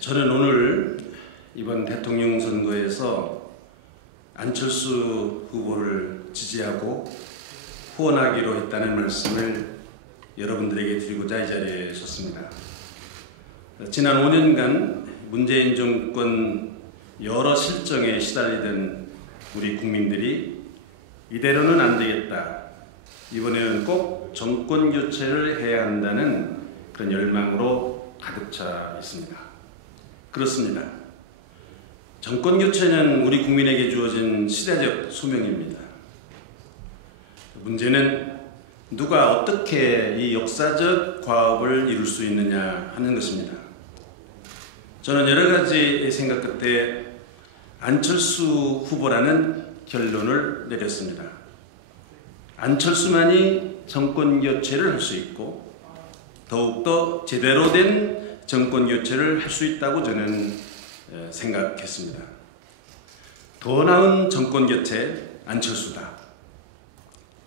저는 오늘 이번 대통령 선거에서 안철수 후보를 지지하고 후원하기로 했다는 말씀을 여러분들에게 드리고자 이 자리에 섰습니다. 지난 5년간 문재인 정권 여러 실정에 시달리던 우리 국민들이 이대로는 안 되겠다, 이번에는 꼭 정권 교체를 해야 한다는 그런 열망으로 가득 차 있습니다. 그렇습니다. 정권 교체는 우리 국민에게 주어진 시대적 소명입니다. 문제는 누가 어떻게 이 역사적 과업을 이룰 수 있느냐 하는 것입니다. 저는 여러 가지 생각 끝에 안철수 후보라는 결론을 내렸습니다. 안철수만이 정권 교체를 할 수 있고 더욱더 제대로 된 정권 교체를 할 수 있다고 저는 생각했습니다. 더 나은 정권 교체 안철수다.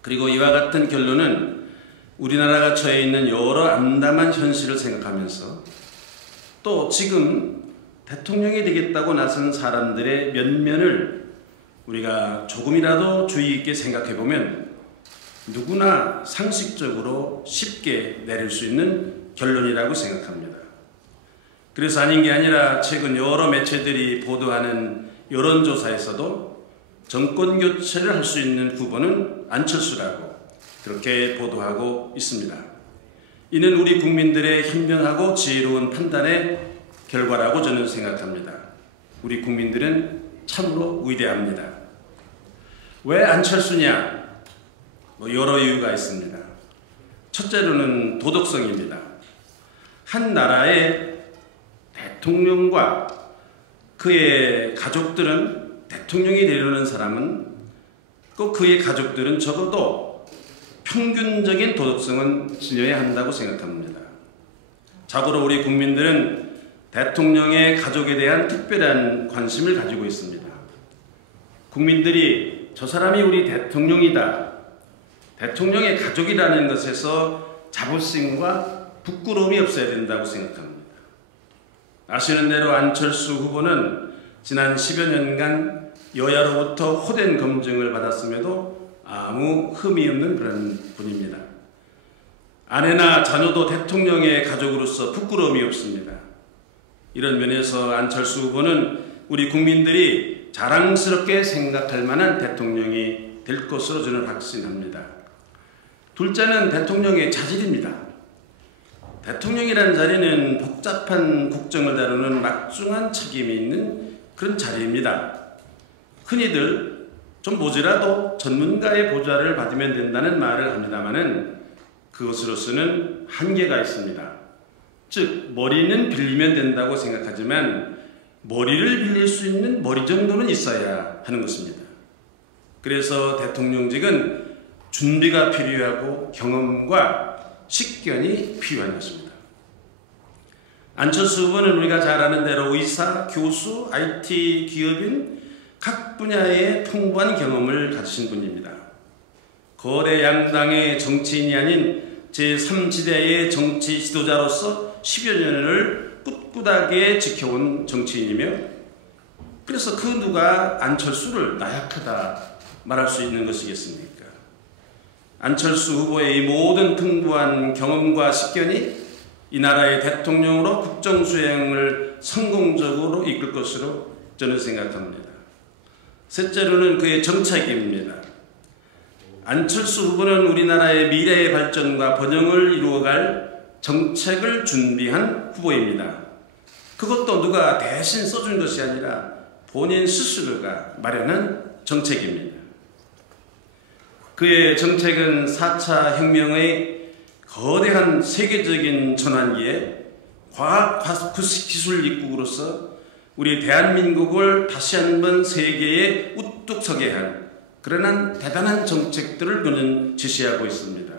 그리고 이와 같은 결론은 우리나라가 처해 있는 여러 암담한 현실을 생각하면서 또 지금 대통령이 되겠다고 나선 사람들의 면면을 우리가 조금이라도 주의 있게 생각해 보면 누구나 상식적으로 쉽게 내릴 수 있는 결론이라고 생각합니다. 그래서 아닌 게 아니라 최근 여러 매체들이 보도하는 여론조사에서도 정권 교체를 할 수 있는 후보는 안철수라고 그렇게 보도하고 있습니다. 이는 우리 국민들의 현명하고 지혜로운 판단의 결과라고 저는 생각합니다. 우리 국민들은 참으로 위대합니다. 왜 안철수냐? 여러 이유가 있습니다. 첫째로는 도덕성입니다. 한 나라의 대통령과 그의 가족들은, 대통령이 되려는 사람은 꼭 그의 가족들은 적어도 평균적인 도덕성은 지녀야 한다고 생각합니다. 자고로 우리 국민들은 대통령의 가족에 대한 특별한 관심을 가지고 있습니다. 국민들이 저 사람이 우리 대통령이다, 대통령의 가족이라는 것에서 자부심과 부끄러움이 없어야 된다고 생각합니다. 아시는 대로 안철수 후보는 지난 10여 년간 여야로부터 호된 검증을 받았음에도 아무 흠이 없는 그런 분입니다. 아내나 자녀도 대통령의 가족으로서 부끄러움이 없습니다. 이런 면에서 안철수 후보는 우리 국민들이 자랑스럽게 생각할 만한 대통령이 될 것으로 저는 확신합니다. 둘째는 대통령의 자질입니다. 대통령이라는 자리는 복잡한 국정을 다루는 막중한 책임이 있는 그런 자리입니다. 흔히들 좀 모자라도 전문가의 보좌를 받으면 된다는 말을 합니다마는 그것으로서는 한계가 있습니다. 즉 머리는 빌리면 된다고 생각하지만 머리를 빌릴 수 있는 머리 정도는 있어야 하는 것입니다. 그래서 대통령직은 준비가 필요하고 경험과 식견이 필요한 것입니다. 안철수 후보는 우리가 잘 아는 대로 의사, 교수, IT 기업인 각 분야의 풍부한 경험을 가지신 분입니다. 거대 양당의 정치인이 아닌 제3지대의 정치 지도자로서 10여 년을 꿋꿋하게 지켜온 정치인이며, 그래서 그 누가 안철수를 나약하다 말할 수 있는 것이겠습니까? 안철수 후보의 이 모든 풍부한 경험과 식견이 이 나라의 대통령으로 국정 수행을 성공적으로 이끌 것으로 저는 생각합니다. 셋째로는 그의 정책입니다. 안철수 후보는 우리나라의 미래의 발전과 번영을 이루어갈 정책을 준비한 후보입니다. 그것도 누가 대신 써준 것이 아니라 본인 스스로가 마련한 정책입니다. 그의 정책은 4차 혁명의 거대한 세계적인 전환기에 과학기술 입국으로서 우리 대한민국을 다시 한번 세계에 우뚝 서게 한 그러한 대단한 정책들을 그는 지시하고 있습니다.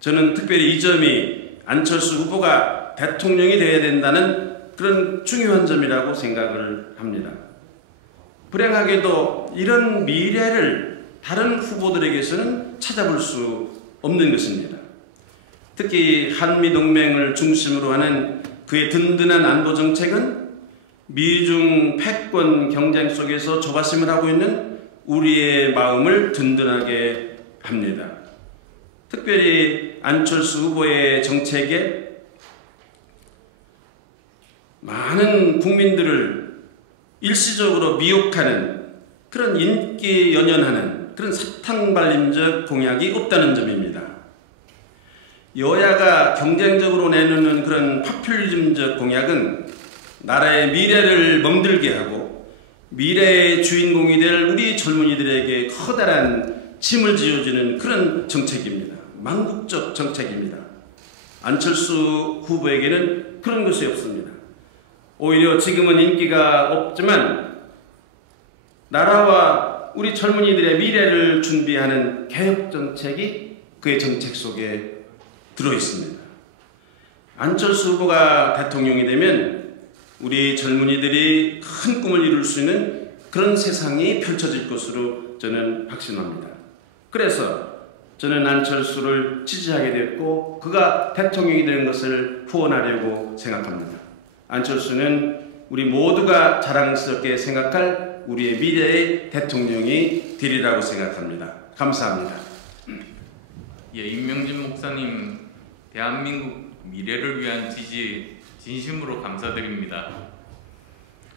저는 특별히 이 점이 안철수 후보가 대통령이 되어야 된다는 그런 중요한 점이라고 생각을 합니다. 불행하게도 이런 미래를 다른 후보들에게서는 찾아볼 수 없는 것입니다. 특히 한미동맹을 중심으로 하는 그의 든든한 안보 정책은 미중 패권 경쟁 속에서 조바심을 하고 있는 우리의 마음을 든든하게 합니다. 특별히 안철수 후보의 정책에 많은 국민들을 일시적으로 미혹하는 그런 인기 연연하는 그런 사탕발림적 공약이 없다는 점입니다. 여야가 경쟁적으로 내놓는 그런 파퓰리즘적 공약은 나라의 미래를 멍들게 하고 미래의 주인공이 될 우리 젊은이들에게 커다란 짐을 지어주는 그런 정책입니다. 망국적 정책입니다. 안철수 후보에게는 그런 것이 없습니다. 오히려 지금은 인기가 없지만 나라와 우리 젊은이들의 미래를 준비하는 개혁 정책이 그의 정책 속에 들어있습니다. 안철수 후보가 대통령이 되면 우리 젊은이들이 큰 꿈을 이룰 수 있는 그런 세상이 펼쳐질 것으로 저는 확신합니다. 그래서 저는 안철수를 지지하게 됐고 그가 대통령이 되는 것을 후원하려고 생각합니다. 안철수는 우리 모두가 자랑스럽게 생각할 우리의 미래의 대통령이 되리라고 생각합니다. 감사합니다. 예, 임명진 목사님, 대한민국 미래를 위한 지지 진심으로 감사드립니다.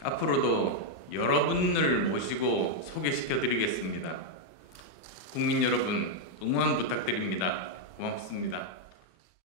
앞으로도 여러분을 모시고 소개시켜 드리겠습니다. 국민 여러분, 응원 부탁드립니다. 고맙습니다.